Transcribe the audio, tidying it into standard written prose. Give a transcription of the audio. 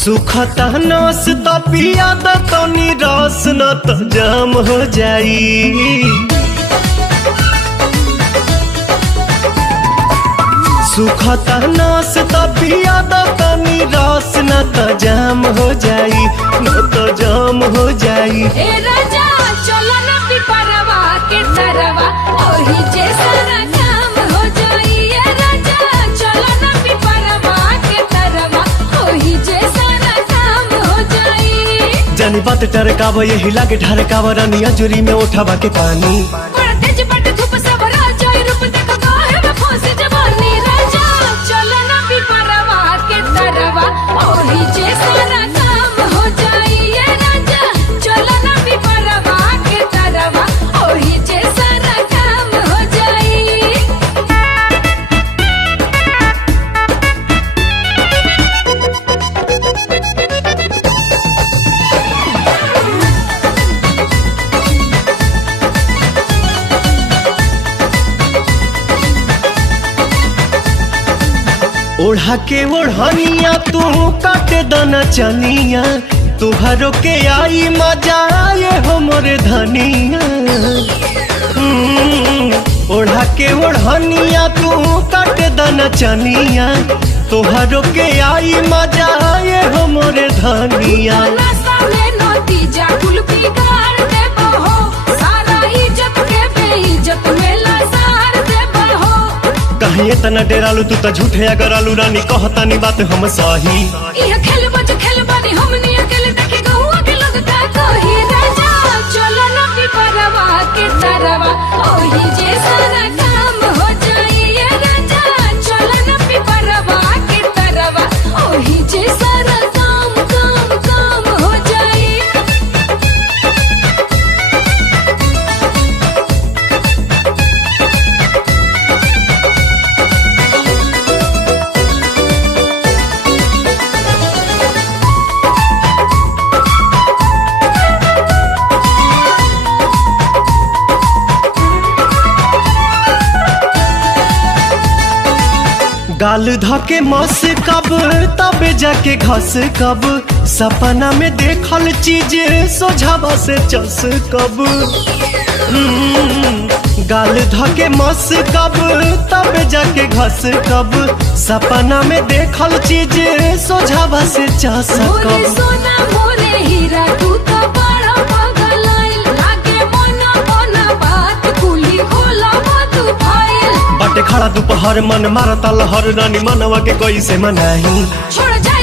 सुखता नस त पिया द तनी रस न त जाम हो जाई। सुखता नस त पिया द तनी रस न त जाम हो जाई, न त जाम हो जाई। ए राजा चलो ना पिपरवा के तरवा ओही जे सारा काम हो जाई। ए राजा चलो ना पिपरवा के तरवा ओही जे सारा काम हो जाई। जानी बात टरकाव यही लागे ढरकाव रानी अजूरी में उठावा के पानी। बड़ा तेज बट धूप सब राजा रूप देखो काहे में फंसी जवानी। राजा चलो ना पिपरवा के तरवा ओही जे सारा काम हो जाई। ए राजा चलो ना पिपरवा के तरवा ओही जे सारा काम हो जाई। ओढ़ा के ओढ़निया तू काटे दना चनिया, तुहरो के आई मजा ये हो मोरे धनिया। ओढ़ा के ओढ़निया तू काटे दना चनिया, तुहरो के आई मजा ये हो मोरे धनिया। नशा में नतीजा कुल बिगाड़ देबो हो, सारा इज्जत के बेइज्जत में लसार देबो हो। कहीं इतना डेरालू तू तो झूठे अगर आलू रानी कहतानी बात हम सही। यह खेल बज खेल बानी हमनी अकेले देखे गहुआ के लोग का कही। राजा चलो ना पिपरवा के तरवा ओही जे सारा काम हो जाई। ए राजा चलो ना पिपरवा के तरवा ओही जे सारा काम काम काम हो जाई। गाल धके मस कब तबे जाके घस कब, सपना में देखल चीज सोझावा से चस कब। गाल धके मस कब तबे जाके घस कब, सपना में देखल चीज सोझावा से चस मोरे कब। सोना मोरे हीरा तू तो बड़ा पगलाइल लागे मना मना बात कुली होला तू फाइल। बाटे खड़ा दोपहर मन मारता लहर रानी मनवा के कैसे मनाही। छोड़ जाए